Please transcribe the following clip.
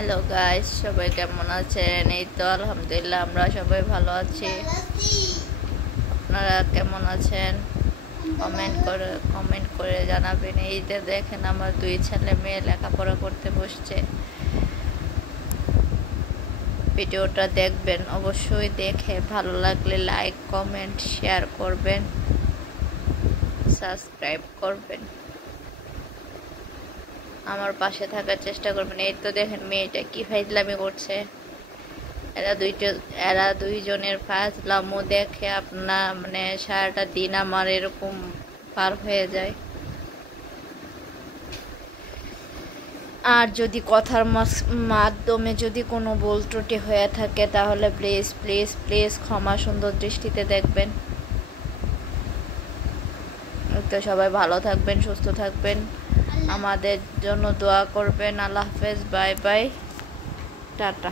Hello guys, সবাই কেমন আছেন? এই তো আলহামদুলিল্লাহ আমরা সবাই ভালো আছি। আপনারা কেমন আছেন? কমেন্ট করে জানাবেন। এই যে দেখেন, আমার 2 ছেলে মেয়ে লেখাপড়া করতে বসছে। ভিডিওটা দেখবেন, অবশ্যই দেখে ভালো লাগলে লাইক কমেন্ট শেয়ার করবেন, সাবস্ক্রাইব করবেন, আমার পাশে থাকার চেষ্টা করবেন। এই তো দেখেন মেয়েটা কি ফাইজলামি করছে। এরা দুইজনের ফাজলামো দেখে আপনার মানে সারাটা দিন আমার এরকম পার হয়ে যায়। আর যদি কথার মাধ্যমে যদি কোনো ভুল ত্রুটি হয়ে থাকে তাহলে প্লিজ প্লিজ প্লিজ ক্ষমা সুন্দর দৃষ্টিতে দেখবেন। তো সবাই ভালো থাকবেন, সুস্থ থাকবেন, আমাদের জন্য দোয়া করবেন। আল্লাহ হাফেজ, বাই বাই, টাটা।